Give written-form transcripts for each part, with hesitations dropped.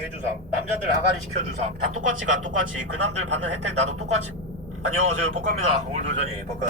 신청하게 해주삼. 남자들 아가리 시켜주삼. 다 똑같이 가 똑같이. 그 남들 받는 혜택 나도 똑같이. 안녕하세요, 복가입니다. 오늘 도전이 복가.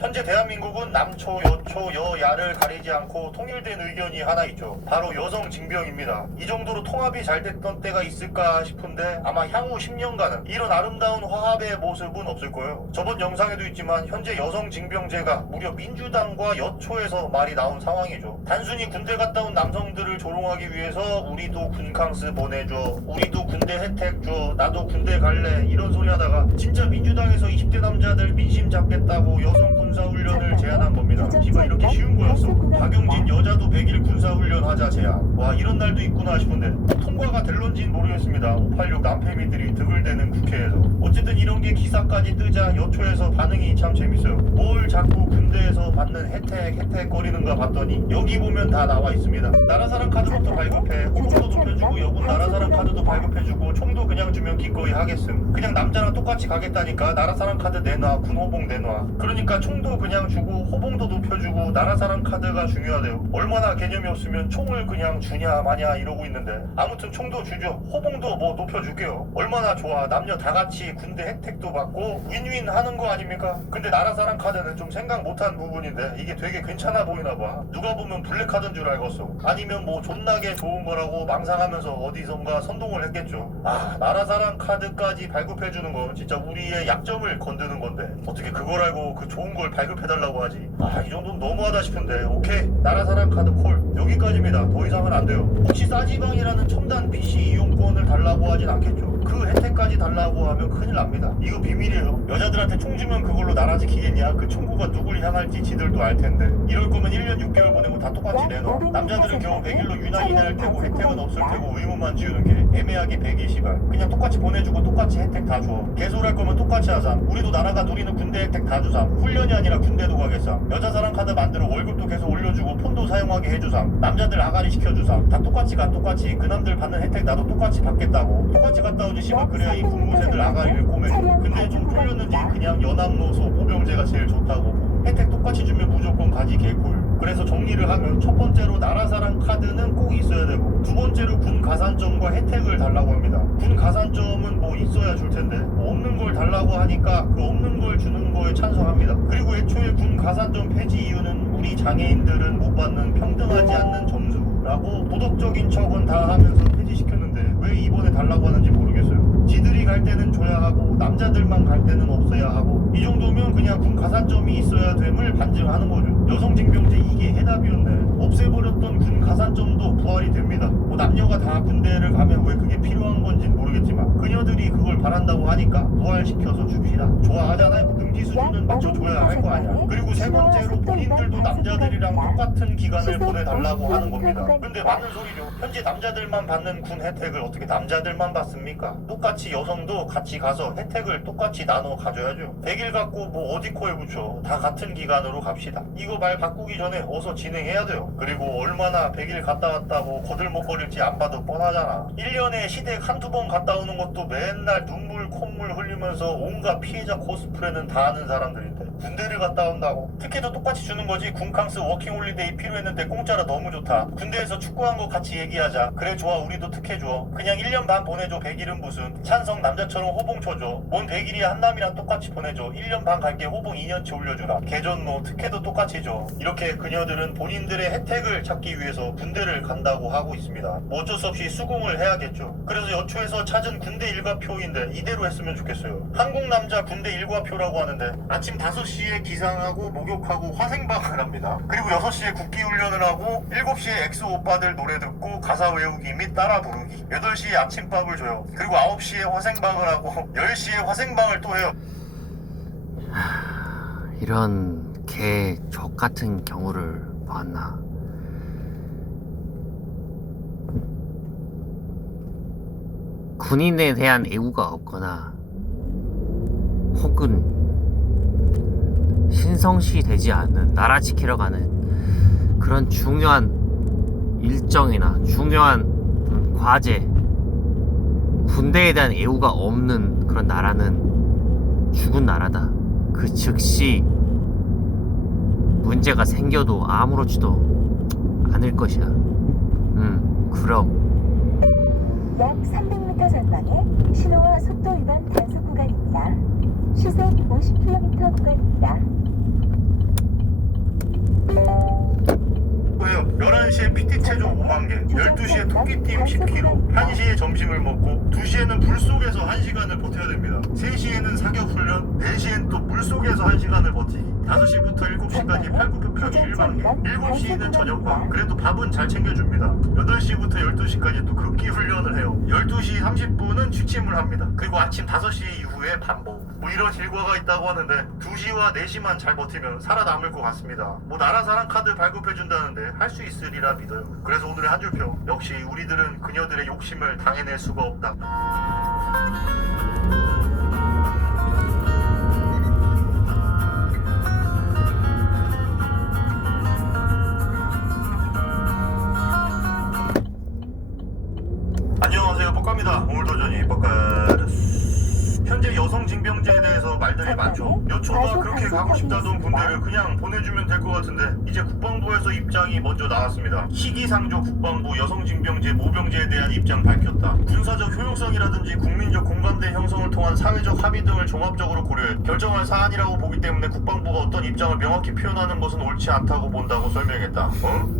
현재 대한민국은 남초, 여초, 여야를 가리지 않고 통일된 의견이 하나 있죠. 바로 여성 징병입니다. 이 정도로 통합이 잘 됐던 때가 있을까 싶은데 아마 향후 10년간은 이런 아름다운 화합의 모습은 없을 거예요. 저번 영상에도 있지만 현재 여성 징병제가 무려 민주당과 여초에서 말이 나온 상황이죠. 단순히 군대 갔다 온 남성들을 조롱하기 위해서 우리도 군캉스 보내줘, 우리도 군대 혜택 줘, 나도 군대 갈래 이런 소리 하다가 진짜 민주당에서 20대 남자들 민심 잡겠다고 여성 군사훈련을 제안한 겁니다. 이거 이렇게 쉬운 거였어. 박용진 여자도 100일 군사훈련 하자 제안. 와, 이런 날도 있구나 싶은데 통과가 될런지는 모르겠습니다. 586 남패미들이 득을대는 국회에서. 어쨌든 이런 게 기사까지 뜨자 여초에서 반응이 참 재밌어요. 뭘 자꾸 군대에서 받는 혜택 거리는가 봤더니 여기 보면 다 나와 있습니다. 나라사랑 카드부터 발급해, 호봉도 높여주고 여군 나라사랑 카드도 발급해주고 총도 그냥 주면 기꺼이 하겠음. 그냥 남자랑 똑같이 가겠다니까 나라사랑 카드 내놔, 군호봉 내놔. 그러니까 총도 그냥 주고 호봉도 높여주고 나라사랑 카드가 중요하대요. 얼마나 개념이 없으면 총을 그냥 주냐 마냐 이러고 있는데 아무튼 총도 주죠. 호봉도 뭐 높여줄게요. 얼마나 좋아. 남녀 다 같이 군대 혜택도 받고 윈윈 하는 거 아닙니까? 근데 나라사랑 카드는 좀 생각 못한 부분인데 이게 되게 괜찮아 보이나 봐. 누가 보면 블랙카드인 줄 알겠어. 아니면 뭐 존나게 좋은 거라고 망상하면서 어디선가 선동을 했겠죠. 아, 나라사랑 카드까지 발급해주는 건 진짜 우리의 약점을 건드는 건데 어떻게 그걸 알고 그 좋은 걸 발급해달라고 하지. 아, 이 정도는 너무하다 싶은데 오케이, 나라사랑 카드 콜 여기까지입니다. 더 이상은 안 돼요. 혹시 싸지방이라는 첨단 PC 이용권을 달라고 하진 않겠죠. 그 혜택까지 달라고 하면 큰일 납니다. 이거 비밀이에요. 여자들한테 총 주면 그걸로 나라 지키겠냐. 그 총구가 누굴 향할지 지들도 알 텐데. 이럴 거면 1년 6개월 보내고 다 똑같이 내놔. 남자들은 겨우 100일로 유난히 날 테고 혜택은 없을 테고 의무만 지우는 게 애매하게 100일 시발. 그냥 똑같이 보내주고 똑같이 혜택 다 줘. 개소리할 거면 똑같이 하자. 우리도 나라가 누리는 군대 혜택 다 주삼. 훈련이 아니라 군대도 가겠삼. 여자사랑 카드 만들어 월급도 계속 올려주고 폰도 사용하게 해주삼. 남자들 아가리 시켜주삼. 다 똑같이 가 똑같이. 그 남들 받는 혜택 나도 똑같이 받겠다고. 똑같이 갔다 오지 씨발. 그래야 이 군무새들 아가리를 꼬매줘. 근데 좀 풀렸는지 그냥 연합노소 보병제가 제일 좋다고. 혜택 똑같이 주면 무조건 가지 개꿀. 그래서 정리를 하면 첫 번째로 나라사랑 카드는 꼭 있어야 되고, 두 번째로 군 가산점과 혜택을 달라고 합니다. 군 가산점은 뭐 있어야 줄 텐데 뭐 없는 걸 달라고 하니까 그 없는 걸 주는 거에 찬성합니다. 그리고 애초에 군 가산점 폐지 이유는 우리 장애인들은 못 받는 평등하지 않는 점수라고 도덕적인 척은 다 하면서 폐지시켰는데 왜 이번에 달라고 하는지 모르겠어요. 지들이 갈 때는 줘야 하고 남자들만 갈 때는 없어야 하고, 이 정도면 그냥 군 가산점이 있어야 됨을 반증하는 거죠. 여성 징병제 이게 해답이었네. 없애버렸던 군 가산점도 부활이 됩니다. 뭐 남녀가 다 군대를 가면 왜 그게 필요한 건지는 모르겠지만 그녀들이 그걸 바란다고 하니까 부활시켜서 줍시다. 좋아하잖아요. 능지 수준은 맞춰줘야 할 거 아니야. 그리고 세 번째로 본인들도 남자들이랑 똑같은 기간을 보내달라고 하는 겁니다. 근데 맞는 소리죠. 현재 남자들만 받는 군 혜택을 어떻게 남자들만 받습니까? 똑같이 여성도 같이 가서 혜택을 똑같이 나눠 가져야죠. 100일 갖고 뭐 어디 코에 붙여. 다 같은 기간으로 갑시다. 이거 말 바꾸기 전에 어서 진행해야 돼요. 그리고 얼마나 100일 갔다 왔다고 거들먹거릴지 안 봐도 뻔하잖아. 1년에 시댁 한두 번 갔다 오는 것도 맨날 눈물 콧물 흘리면서 온갖 피해자 코스프레는 다 하는 사람들인데 군대를 갔다 온다고? 특혜도 똑같이 주는 거지. 군캉스 워킹홀리데이 필요했는데 공짜라 너무 좋다. 군대에서 축구한 거 같이 얘기하자. 그래 좋아, 우리도 특혜 줘. 그냥 1년 반 보내줘. 100일은 무슨. 찬성 남자처럼 호봉 쳐줘. 뭔 100일이야. 한남이랑 똑같이 보내줘. 1년 반 갈게 호봉 2년치 올려주라. 개존노 특혜도 똑같이 줘. 이렇게 그녀들은 본인들의 혜택을 찾기 위해서 군대를 간다고 하고 있습니다. 뭐 어쩔 수 없이 수긍을 해야겠죠. 그래서 여초에서 찾은 군대 일과표인데 이대로 했으면 좋겠어요. 한국 남자 군대 일과표라고 하는데 아침 5시에 기상하고 목욕하고 화생방을 합니다. 그리고 6시에 국기훈련을 하고 7시에 엑소 오빠들 노래 듣고 가사 외우기 및 따라 부르기, 8시에 아침밥을 줘요. 그리고 9시에 화생방을 하고 10시에 화생방을 또 해요. 이런 개 족같은 경우를 봤나. 군인에 대한 애우가 없거나 혹은 신성시 되지 않는, 나라 지키러 가는 그런 중요한 일정이나 중요한 과제, 군대에 대한 애우가 없는 그런 나라는 죽은 나라다. 그 즉시 문제가 생겨도 아무렇지도 않을 것이야. 그럼 속도 위반 단속 구간입니다. 시속 50km 구간입니다. 왜요? 11시에 PT 체조 5만 개, 12시에 토끼팀 10km, 1시에 점심을 먹고 2시에는 불 속에서 1시간을 버텨야 됩니다. 3시에는 사격 훈련, 4시엔 또 물 속에서 1시간을 버티기, 5시부터 7시까지 팔굽혀펴기 1만 개, 7시는 저녁과 그래도 밥은 잘 챙겨줍니다. 8시부터 12시까지 또 극기 훈련을 해요. 12시 30분은 취침을 합니다. 그리고 아침 5시 이후에 반복. 뭐 이런 일과가 있다고 하는데 2시와 4시만 잘 버티면 살아남을 것 같습니다. 뭐 나라사랑 카드 발급해준다는데 할 수 있으리라 믿어요. 그래서 오늘의 한 줄평, 역시 우리들은 그녀들의 욕심을 당해낼 수가 없다. 안녕하세요, 뻑갑니다. 오늘 도전이 뻑가르스. 현재 여성 징병제에 대해서 말들이 많죠. 여초가 그렇게 가고 싶다던 군대를 그냥 보내주면 될 것 같은데 이제 국방부에서 입장이 먼저 나왔습니다. 시기상조 국방부 여성 징병제 모병제에 대한 입장 밝혔다. 군사적 효용성이라든지 국민적 공감대 형성을 통한 사회적 합의 등을 종합적으로 고려해 결정할 사안이라고 보기 때문에 국방부가 어떤 입장을 명확히 표현하는 것은 옳지 않다고 본다고 설명했다.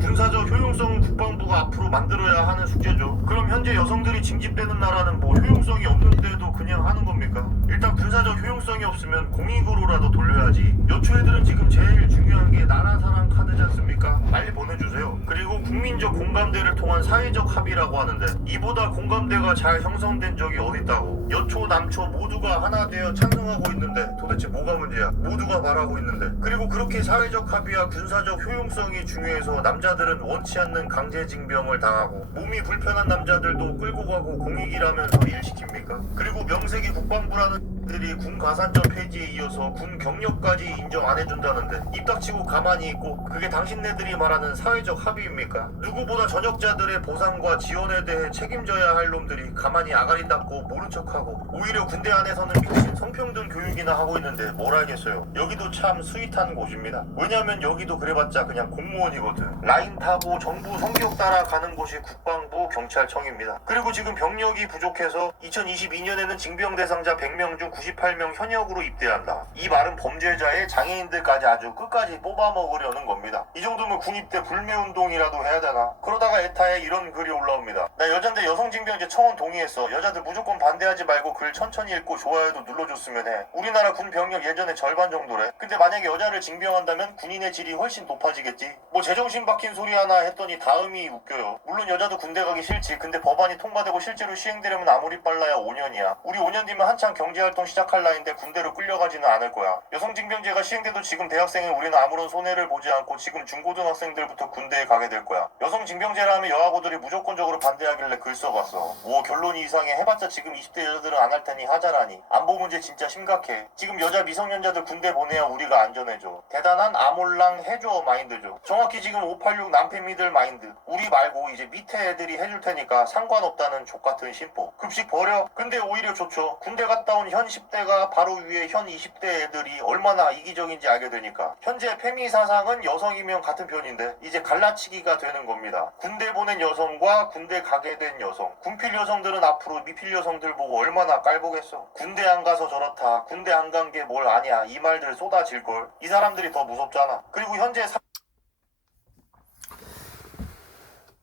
군사적 효용성은 국방부가 앞으로 만들어야 하는 숙제죠. 그럼 현재 여성들이 징집되는 나라는 뭐 효용성이 없는데도 그냥 하는 겁니까? 일단 군사적 효용성이 없으면 공익으로라도 돌려야지. 여초 애들은 지금 제일 중요한 게 나라 사랑 카드지 않습니까? 빨리 보내주세요. 그리고 국민적 공감대를 통한 사회적 합의라고 하는데 이보다 공감대가 잘 형성된 적이 어딨다고. 여초 남초 모두가 하나 되어 찬성하고 있는데 도대체 뭐가 문제야? 모두가 말하고 있는데. 그리고 그렇게 사회적 합의와 군사적 효용성이 중요해서 남자들은 원치 않는 강제징병을 당하고 몸이 불편한 남자들도 끌고 가고 공익이라면서 일시킵니까? 그리고 명색이 국방부라는 들이 군 가산점 폐지에 이어서 군 경력까지 인정 안 해준다는데 입 닥치고 가만히 있고 그게 당신네들이 말하는 사회적 합의입니까? 누구보다 전역자들의 보상과 지원에 대해 책임져야 할 놈들이 가만히 아가리 닦고 모른 척하고 오히려 군대 안에서는 미친 성평등 교육이나 하고 있는데 뭘 알겠어요. 여기도 참 스윗한 곳입니다. 왜냐면 여기도 그래봤자 그냥 공무원이거든. 라인 타고 정부 성격 따라 가는 곳이 국방부 경찰청입니다. 그리고 지금 병력이 부족해서 2022년에는 징병 대상자 100명 중 98명 현역으로 입대한다. 이 말은 범죄자의 장애인들까지 아주 끝까지 뽑아먹으려는 겁니다. 이 정도면 군입대 불매운동이라도 해야 되나? 그러다가 에타에 이런 글이 올라옵니다. 나 여잔데 여성징병제 청원 동의했어. 여자들 무조건 반대하지 말고 글 천천히 읽고 좋아요도 눌러줬으면 해. 우리나라 군 병력 예전에 절반 정도래. 근데 만약에 여자를 징병한다면 군인의 질이 훨씬 높아지겠지. 뭐 제정신 박힌 소리 하나 했더니 다음이 웃겨요. 물론 여자도 군대 가기 싫지. 근데 법안이 통과되고 실제로 시행되려면 아무리 빨라야 5년이야. 우리 5년 뒤면 한창 경제활동 시작할 나이인데 군대로 끌려가지는 않을 거야. 여성징병제가 시행돼도 지금 대학생인 우리는 아무런 손해를 보지 않고 지금 중고등학생들부터 군대에 가게 될 거야. 여성징병제라면 여하고들이 무조건적으로 반대하길래 글 써봤어. 뭐 결론이 이상해. 해봤자 지금 20대 여자들은 안 할 테니 하자라니. 안보 문제 진짜 심각해. 지금 여자 미성년자들 군대 보내야 우리가 안전해져. 대단한 아몰랑 해줘 마인드죠. 정확히 지금 586 남패미들 마인드. 우리 말고 이제 밑에 애들이 해줄 테니까 상관없다는 족같은 심보. 급식 버려? 근데 오히려 좋죠. 군대 갔다 온 현 10대가 바로 위에 현 20대 애들이 얼마나 이기적인지 알게 되니까. 현재 페미 사상은 여성이면 같은 편인데 이제 갈라치기가 되는 겁니다. 군대 보낸 여성과 군대 가게 된 여성. 군필 여성들은 앞으로 미필 여성들 보고 얼마나 깔보겠어. 군대 안 가서 저렇다. 군대 안 간 게 뭘 아냐. 이 말들 쏟아질걸. 이 사람들이 더 무섭잖아. 그리고 현재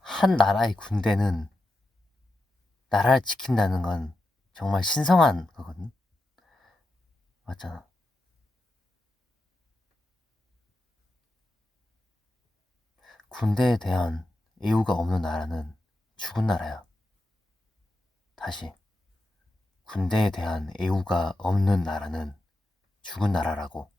한 나라의 군대는 나라를 지킨다는 건 정말 신성한 거거든. 맞잖아. 군대에 대한 애우가 없는 나라는 죽은 나라야. 다시. 군대에 대한 애우가 없는 나라는 죽은 나라라고.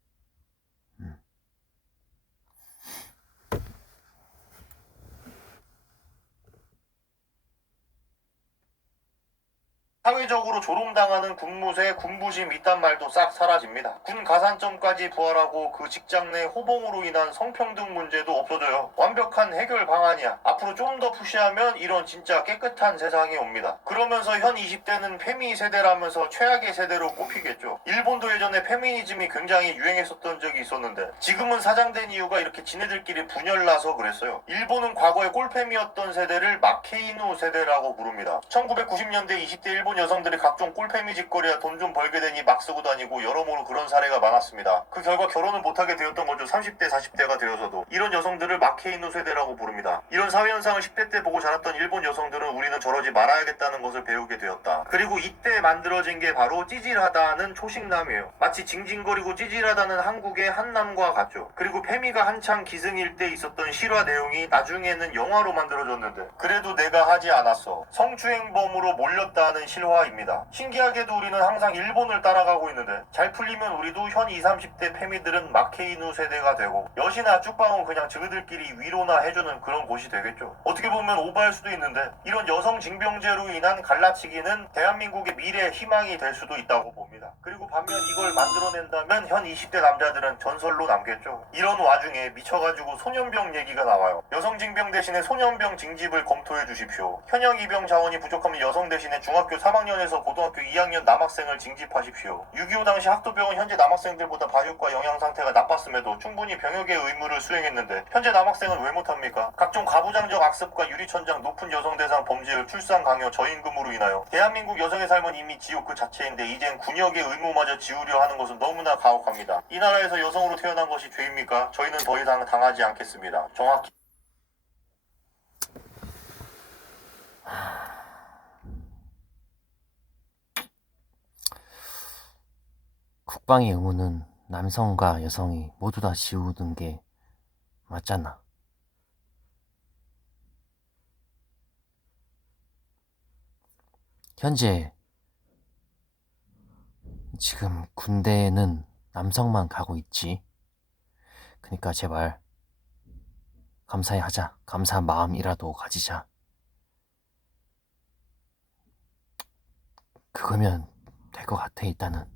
사회적으로 조롱당하는 군무새, 군부심 이딴 말도 싹 사라집니다. 군 가산점까지 부활하고 그 직장 내 호봉으로 인한 성평등 문제도 없어져요. 완벽한 해결 방안이야. 앞으로 좀 더 푸시하면 이런 진짜 깨끗한 세상이 옵니다. 그러면서 현 20대는 페미 세대라면서 최악의 세대로 꼽히겠죠. 일본도 예전에 페미니즘이 굉장히 유행했었던 적이 있었는데 지금은 사장된 이유가 이렇게 지네들끼리 분열나서 그랬어요. 일본은 과거에 꼴페미였던 세대를 마케이누 세대라고 부릅니다. 1990년대 20대 일본 젊은 여성들이 각종 꿀패미 짓거리야 돈 좀 벌게 되니 막 쓰고 다니고 여러모로 그런 사례가 많았습니다. 그 결과 결혼을 못하게 되었던 거죠. 30대 40대가 되어서도. 이런 여성들을 마케이누 세대라고 부릅니다. 이런 사회현상을 10대 때 보고 자랐던 일본 여성들은 우리는 저러지 말아야겠다는 것을 배우게 되었다. 그리고 이때 만들어진 게 바로 찌질하다는 초식남이에요. 마치 징징거리고 찌질하다는 한국의 한남과 같죠. 그리고 페미가 한창 기승일 때 있었던 실화 내용이 나중에는 영화로 만들어졌는데 그래도 내가 하지 않았어. 성추행범으로 몰렸다는 실화입니다. 신기하게도 우리는 항상 일본을 따라가고 있는데 잘 풀리면 우리도 현 20, 30대 페미들은 마케이누 세대가 되고 여시나 쭉방은 그냥 저들끼리 위로나 해주는 그런 곳이 되겠죠. 어떻게 보면 오버할 수도 있는데 이런 여성 징병제로 인한 갈라치기는 대한민국의 미래 희망이 될 수도 있다고 봅니다. 그리고 반면 이걸 만들어낸다면 현 20대 남자들은 전설로 남겠죠. 이런 와중에 미쳐가지고 소년병 얘기가 나와요. 여성 징병 대신에 소년병 징집을 검토해 주십시오. 현역 입영 자원이 부족하면 여성 대신에 중학교 3학년에서 고등학교 2학년 남학생을 징집하십시오. 6.25 당시 학도병은 현재 남학생들보다 발육과 영양 상태가 나빴음에도 충분히 병역의 의무를 수행했는데 현재 남학생은 왜 못합니까? 각종 가부장적 악습과 유리천장, 높은 여성 대상 범죄를 출산 강요, 저임금으로 인하여 대한민국 여성의 삶은 이미 지옥 그 자체인데 이젠 군역의 의무마저 지우려 하는 것은 너무나 가혹합니다. 이 나라에서 여성으로 태어난 것이 죄입니까? 저희는 더 이상 당하지 않겠습니다. 정확히 국방의 의무는 남성과 여성이 모두 다 지우는 게 맞잖아. 현재 지금 군대는 남성만 가고 있지. 그러니까 제발 감사히 하자. 감사한 마음이라도 가지자. 그거면 될 것 같아. 일단은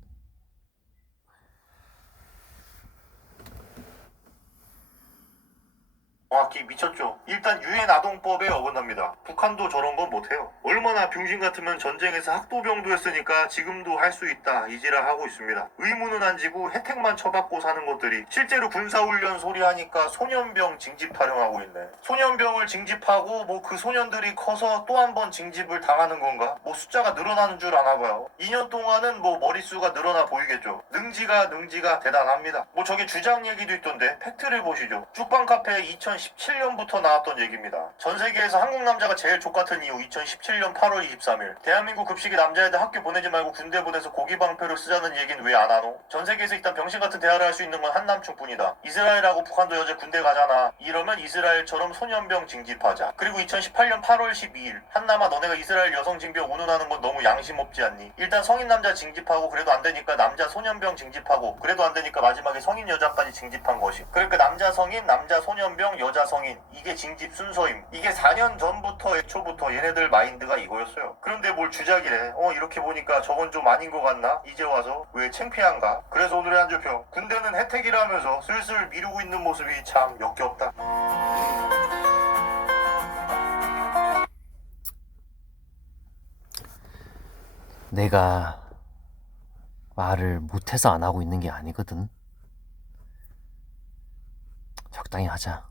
정확히 미쳤죠. 일단 유엔 아동법에 어긋납니다. 북한도 저런 건 못해요. 얼마나 병신 같으면 전쟁에서 학도병도 했으니까 지금도 할 수 있다 이지라 하고 있습니다. 의무는 안 지고 혜택만 쳐받고 사는 것들이 실제로 군사훈련 소리 하니까 소년병 징집 타령하고 있네. 소년병을 징집하고 뭐 그 소년들이 커서 또 한 번 징집을 당하는 건가? 뭐 숫자가 늘어나는 줄 아나 봐요. 2년 동안은 뭐 머릿수가 늘어나 보이겠죠. 능지가 대단합니다. 뭐 저기 주장 얘기도 있던데 팩트를 보시죠. 쭉방 카페에 2017년부터 나왔던 얘기입니다. 전 세계에서 한국 남자가 제일 족같은 이유 2017년 8월 23일 대한민국 급식이 남자애들 학교 보내지 말고 군대 보내서 고기 방패로 쓰자는 얘기는 왜 안 하노? 전 세계에서 일단 병신 같은 대화를 할 수 있는 건 한남충뿐이다. 이스라엘하고 북한도 여자 군대 가잖아. 이러면 이스라엘처럼 소년병 징집하자. 그리고 2018년 8월 12일 한남아 너네가 이스라엘 여성 징병 운운하는 건 너무 양심 없지 않니? 일단 성인 남자 징집하고 그래도 안 되니까 남자 소년병 징집하고 그래도 안 되니까 마지막에 성인 여자까지 징집한 것이. 그러니까 남자 성인, 남자 소년병, 여자 성인 이게 징집 순서임. 이게 4년 전부터 애초부터 얘네들 마인드가 이거였어요. 그런데 뭘 주작이래. 이렇게 보니까 저건 좀 아닌 것 같나? 이제 와서 왜 창피한가? 그래서 오늘의 한 줄평. 군대는 혜택이라면서 슬슬 미루고 있는 모습이 참 역겹다. 내가 말을 못해서 안 하고 있는 게 아니거든. 적당히 하자.